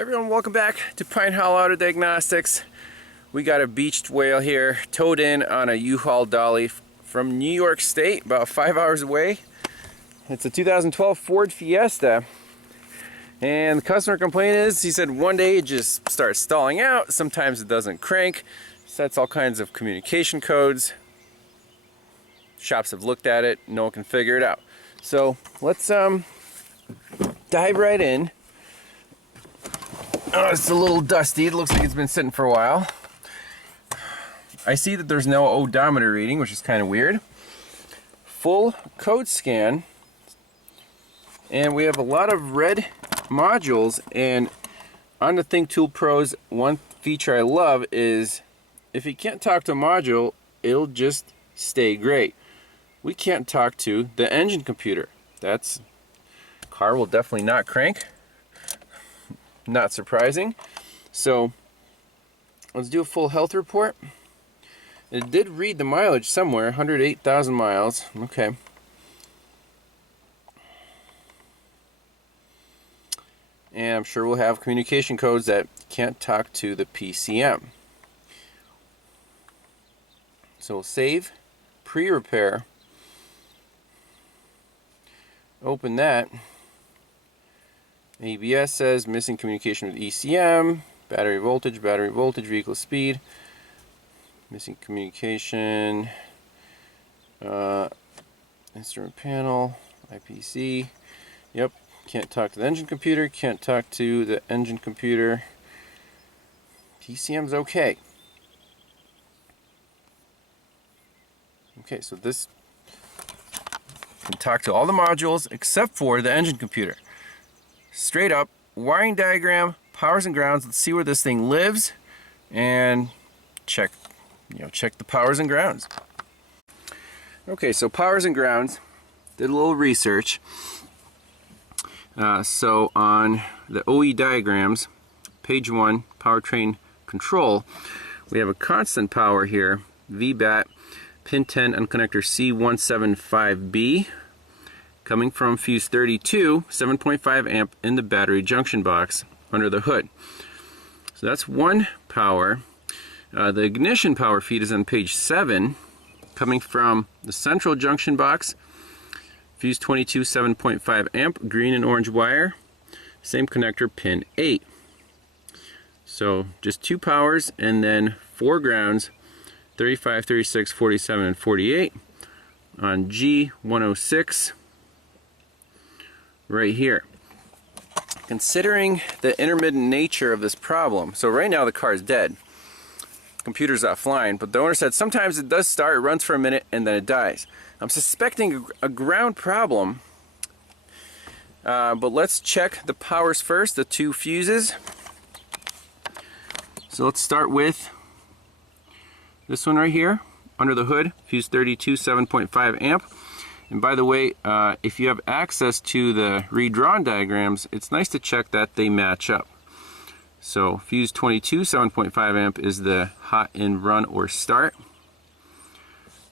Everyone, welcome back to Pine Hollow Auto Diagnostics. We got a beached whale here, towed in on a U-Haul dolly from New York State, about 5 hours away. It's a 2012 Ford Fiesta. And the customer complaint is, he said one day it just starts stalling out, sometimes it doesn't crank, sets all kinds of communication codes. Shops have looked at it, no one can figure it out. So let's dive right in. Oh, it's a little dusty. It looks like it's been sitting for a while. I see that there's no odometer reading, which is kind of weird. Full code scan. And we have a lot of red modules. And on the THINKTOOL Pros, one feature I love is if you can't talk to a module, it'll just stay gray. We can't talk to the engine computer. Car will definitely not crank. Not surprising. So let's do a full health report. It did read the mileage somewhere, 108,000 miles. Okay. And I'm sure we'll have communication codes that can't talk to the PCM. So we'll save, pre-repair, open that. ABS says missing communication with ECM, battery voltage, vehicle speed, missing communication, instrument panel, IPC, yep, can't talk to the engine computer, can't talk to the engine computer, PCM's okay. Okay, so this can talk to all the modules except for the engine computer. Straight up, wiring diagram, powers and grounds. Let's see where this thing lives and check the powers and grounds. Okay, so powers and grounds, did a little research. So on the OE diagrams, page 1, powertrain control, we have a constant power here, VBAT, pin 10 on connector C175B. Coming from fuse 32, 7.5 amp in the battery junction box under the hood. So that's one power. The ignition power feed is on page 7, coming from the central junction box, fuse 22, 7.5 amp, green and orange wire, same connector, pin 8. So just two powers and then 4 grounds, 35, 36, 47, and 48 on G106. Right here. Considering the intermittent nature of this problem, so right now the car is dead, computer's offline, but the owner said sometimes it does start, it runs for a minute, and then it dies. I'm suspecting a ground problem, but let's check the powers first, the two fuses. So let's start with this one right here, under the hood, fuse 32, 7.5 amp. And by the way, if you have access to the redrawn diagrams, it's nice to check that they match up. So fuse 22, 7.5 amp is the hot in run or start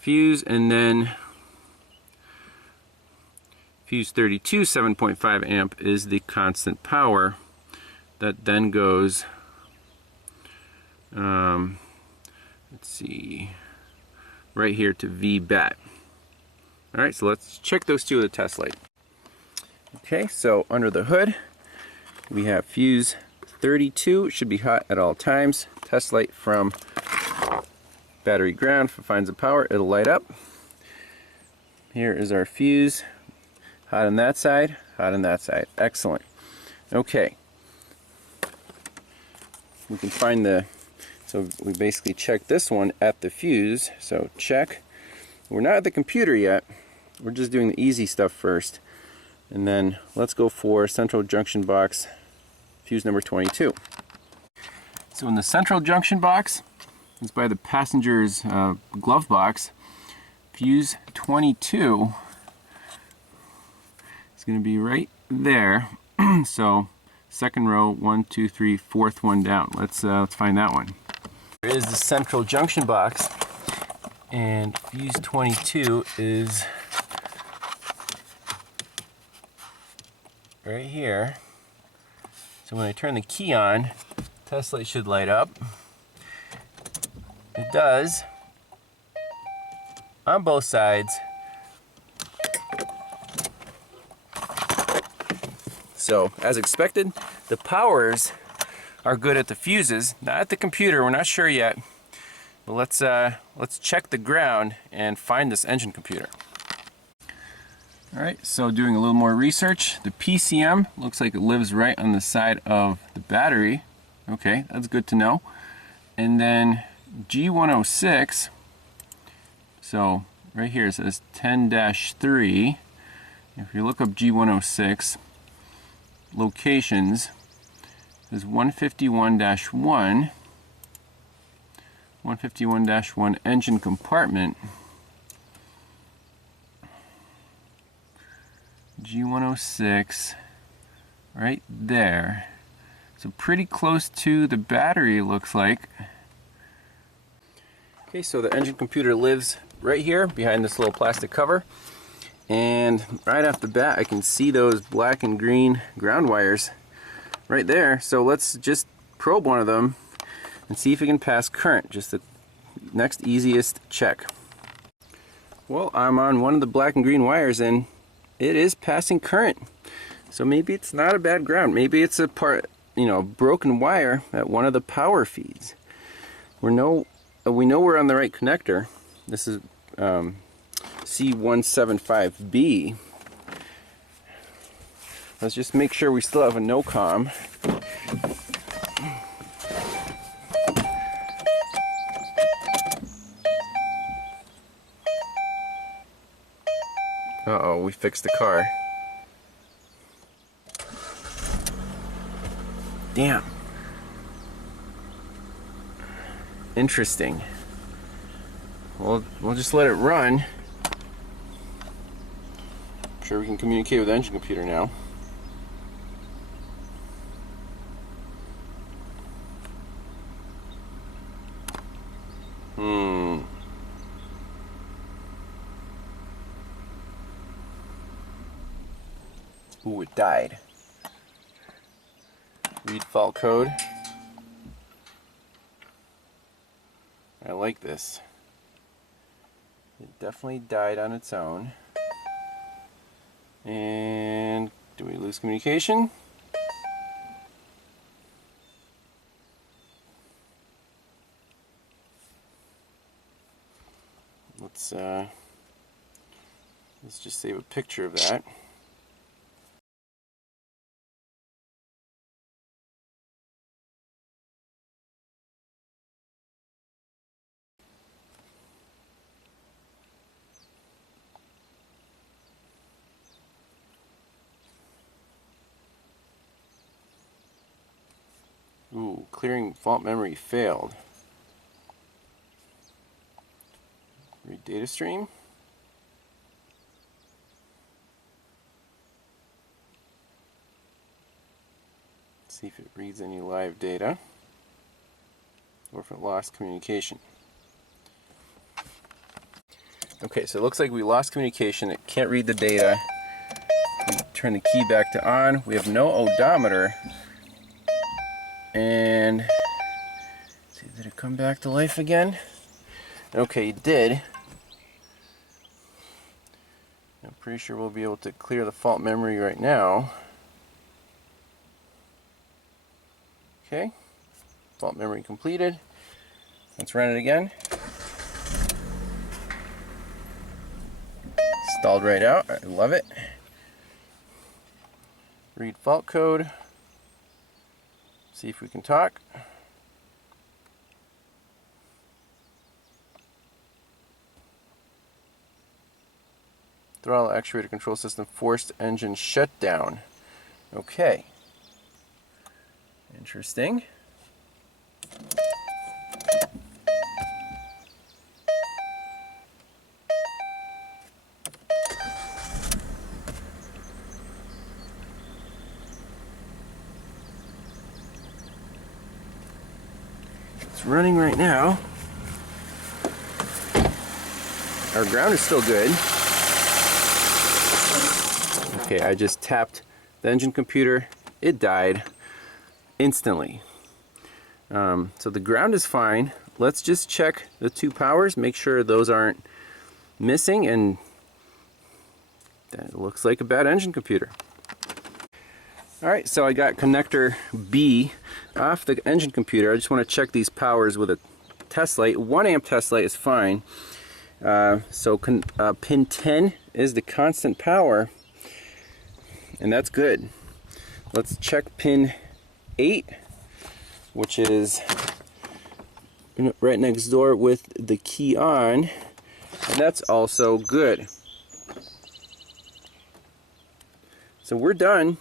fuse, and then fuse 32, 7.5 amp is the constant power that then goes, let's see, right here to VBAT. Alright, so let's check those two with a test light. Okay, so under the hood, we have fuse 32. It should be hot at all times. Test light from battery ground. If it finds the power, it'll light up. Here is our fuse. Hot on that side, hot on that side. Excellent. Okay. We can find so we basically check this one at the fuse. So check. We're not at the computer yet. We're just doing the easy stuff first. And then let's go for central junction box, fuse number 22. So in the central junction box, it's by the passenger's glove box, fuse 22 is going to be right there. So second row, 1, 2, 3, fourth one down. Let's find that one. Here is the central junction box. And fuse 22 is right here. So when I turn the key on, test light should light up. It does on both sides. So as expected, the powers are good at the fuses, not at the computer. We're not sure yet, but let's check the ground and find this engine computer. All right, so doing a little more research, the PCM looks like it lives right on the side of the battery. Okay, that's good to know. And then G106, so right here it says 10-3. If you look up G106 locations, there's 151-1, 151-1 engine compartment. G106 right there. So pretty close to the battery, looks like. Okay, so the engine computer lives right here behind this little plastic cover. And right off the bat, I can see those black and green ground wires right there. So let's just probe one of them and see if it can pass current. Just the next easiest check. Well, I'm on one of the black and green wires and it is passing current. So maybe it's not a bad ground. Maybe it's a broken wire at one of the power feeds. We know we're on the right connector. This is C175B. Let's just make sure we still have a No-Comm. Uh-oh, we fixed the car. Damn. Interesting. We'll just let it run. I'm sure we can communicate with the engine computer now. Ooh, it died. Read fault code. I like this. It definitely died on its own. And do we lose communication? Let's just save a picture of that. Ooh, clearing fault memory failed. Read data stream. See if it reads any live data or if it lost communication. Okay, so it looks like we lost communication. It can't read the data. We turn the key back to on. We have no odometer. And see, did it come back to life again? Okay, it did. I'm pretty sure we'll be able to clear the fault memory right now. Okay, fault memory completed. Let's run it again. Stalled right out. I love it. Read fault code. See if we can talk. Throttle actuator control system forced engine shutdown. Okay. Interesting. It's running right now. Our ground is still good. Okay, I just tapped the engine computer. It died. instantly. So the ground is fine. Let's just check the 2 powers, make sure those aren't missing, and that looks like a bad engine computer. Alright, so I got connector B off the engine computer. I just want to check these powers with a test light. 1 amp test light is fine. Pin 10 is the constant power, and that's good. Let's check pin 8, which is right next door with the key on, and that's also good. So we're done.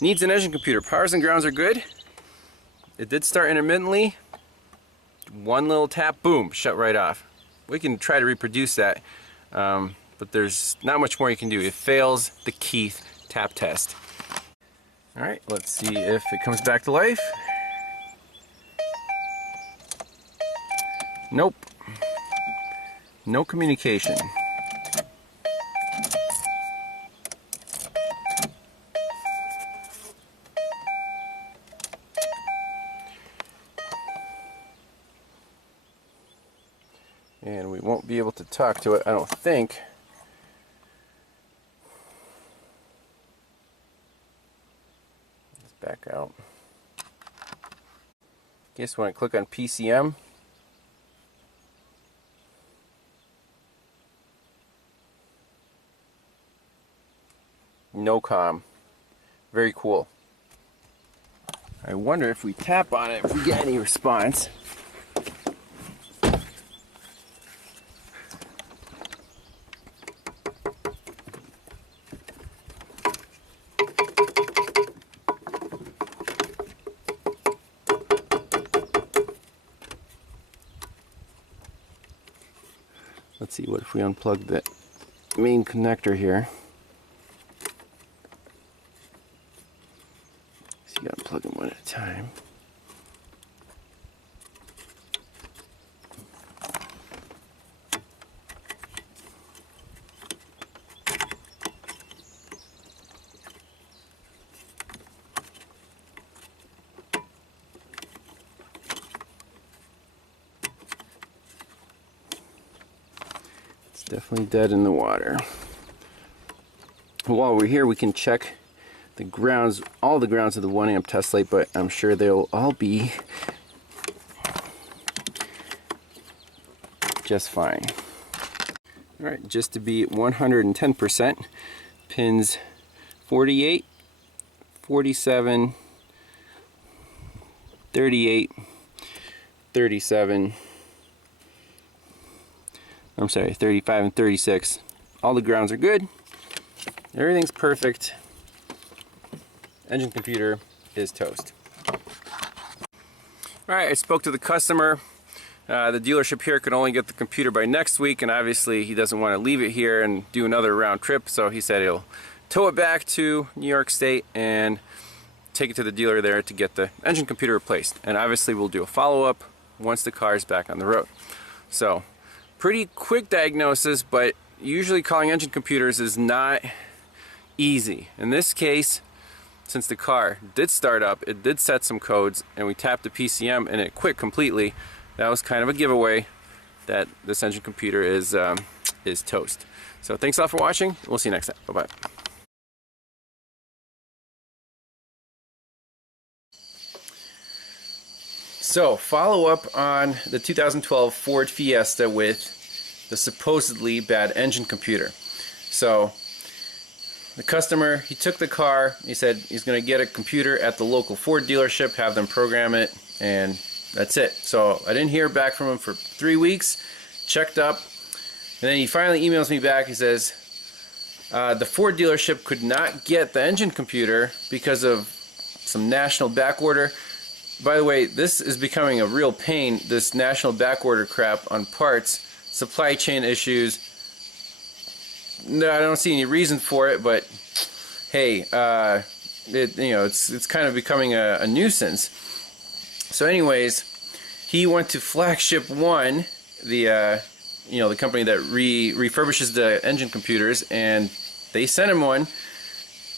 Needs an engine computer. Powers and grounds are good. It did start intermittently. 1 little tap, boom, shut right off. We can try to reproduce that, but there's not much more you can do. It fails the Keith tap test. Alright, let's see if it comes back to life. Nope. No communication. And we won't be able to talk to it, I don't think. Let's back out. Guess when I click on PCM, No-Comm. Very cool. I wonder if we tap on it, if we get any response. Let's see, what if we unplug the main connector here? So you gotta plug them one at a time. Definitely dead in the water. While we're here, we can check the grounds, all the grounds of the 1 amp test light, but I'm sure they'll all be just fine. Alright, just to be 110%, pins 48, 47, 38, 37, I'm sorry, 35 and 36. All the grounds are good. Everything's perfect. Engine computer is toast. Alright, I spoke to the customer. The dealership here could only get the computer by next week, and obviously he doesn't want to leave it here and do another round trip, so he said he'll tow it back to New York State and take it to the dealer there to get the engine computer replaced. And obviously we'll do a follow-up once the car is back on the road. So, pretty quick diagnosis, but usually calling engine computers is not easy. In this case, since the car did start up, it did set some codes, and we tapped the PCM and it quit completely, that was kind of a giveaway that this engine computer is toast. So thanks a lot for watching. We'll see you next time. Bye-bye. So, follow up on the 2012 Ford Fiesta with the supposedly bad engine computer. So, the customer, he took the car, he said he's going to get a computer at the local Ford dealership, have them program it, and that's it. So, I didn't hear back from him for 3 weeks, checked up, and then he finally emails me back. He says, the Ford dealership could not get the engine computer because of some national back order. By the way, this is becoming a real pain, this national backorder crap on parts, supply chain issues. No, I don't see any reason for it, but hey, it's kind of becoming a nuisance. So anyways, he went to Flagship One, the the company that refurbishes the engine computers, and they sent him one.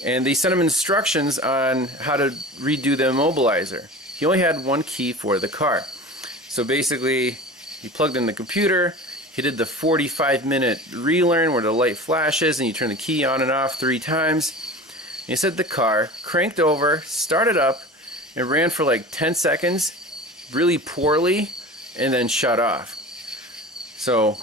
and they sent him instructions on how to redo the immobilizer. He only had one key for the car. So basically, he plugged in the computer, he did the 45-minute relearn where the light flashes and you turn the key on and off 3 times. And he said the car cranked over, started up, and ran for like 10 seconds really poorly and then shut off. So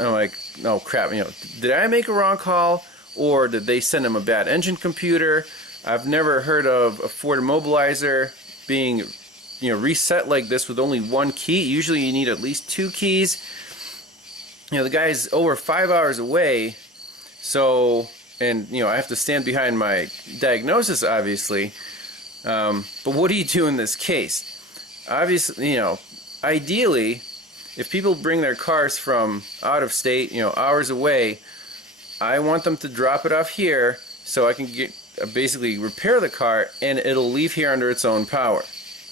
I'm like, oh crap, did I make a wrong call, or did they send him a bad engine computer? I've never heard of a Ford immobilizer being reset like this with only one key. Usually you need at least 2 keys. The guy's over 5 hours away, so, and I have to stand behind my diagnosis, obviously. But what do you do in this case? Obviously, ideally, if people bring their cars from out of state, hours away, I want them to drop it off here so I can basically repair the car and it'll leave here under its own power.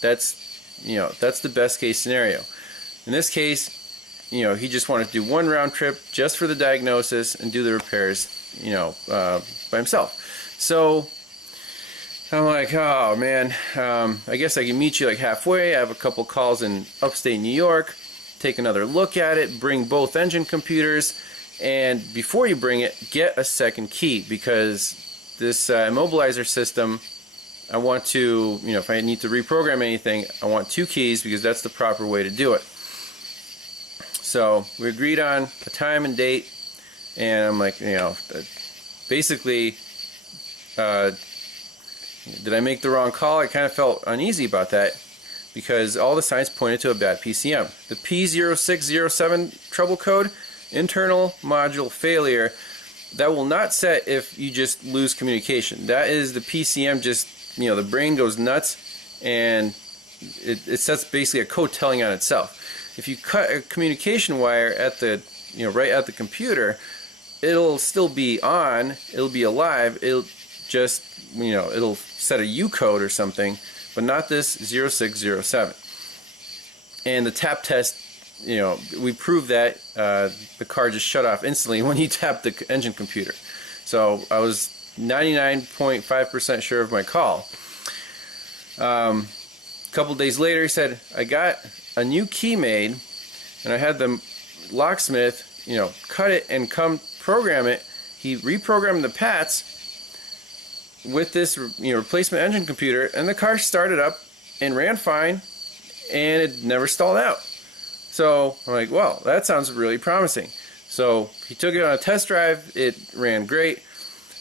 That's the best case scenario. In this case, he just wanted to do 1 round trip just for the diagnosis and do the repairs, by himself. So I'm like, oh man, I guess I can meet you like halfway. I have a couple calls in upstate New York. Take another look at it, bring both engine computers, and before you bring it, get a second key, because this immobilizer system, I want to, if I need to reprogram anything, I want 2 keys because that's the proper way to do it. So we agreed on a time and date, and I'm like, basically, did I make the wrong call? I kind of felt uneasy about that because all the signs pointed to a bad PCM. The P0607 trouble code, internal module failure, that will not set if you just lose communication. That is the PCM just, the brain goes nuts and it sets basically a code telling on itself. If you cut a communication wire at the, right at the computer, it'll still be on, it'll be alive, it'll just, it'll set a U code or something, but not this 0607. And the tap test, we proved that the car just shut off instantly when you tapped the engine computer. So I was 99.5% sure of my call. A couple days later, he said, I got a new key made, and I had the locksmith, cut it and come program it. He reprogrammed the PATs with this, replacement engine computer, and the car started up and ran fine, and it never stalled out. So I'm like, well, that sounds really promising. So he took it on a test drive. It ran great.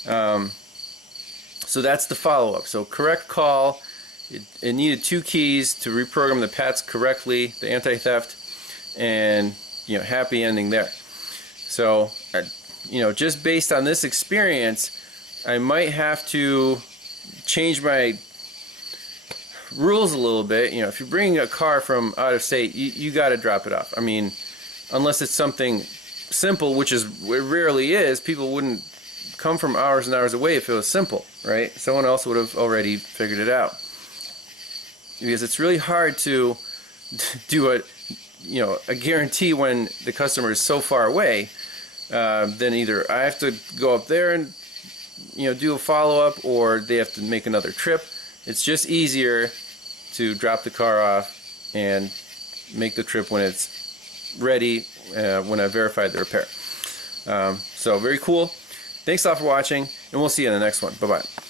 So that's the follow-up. So correct call. It needed 2 keys to reprogram the PATs correctly, the anti-theft, and happy ending there. So just based on this experience, I might have to change my rules a little bit. If you're bringing a car from out of state, you got to drop it off. I mean, unless it's something simple, which it rarely is, people wouldn't come from hours and hours away if it was simple, right? Someone else would have already figured it out. Because it's really hard to do a guarantee when the customer is so far away. Then either I have to go up there and do a follow-up, or they have to make another trip. It's just easier to drop the car off and make the trip when it's ready, when I verified the repair. So very cool. Thanks a lot for watching, and we'll see you in the next one. Bye-bye.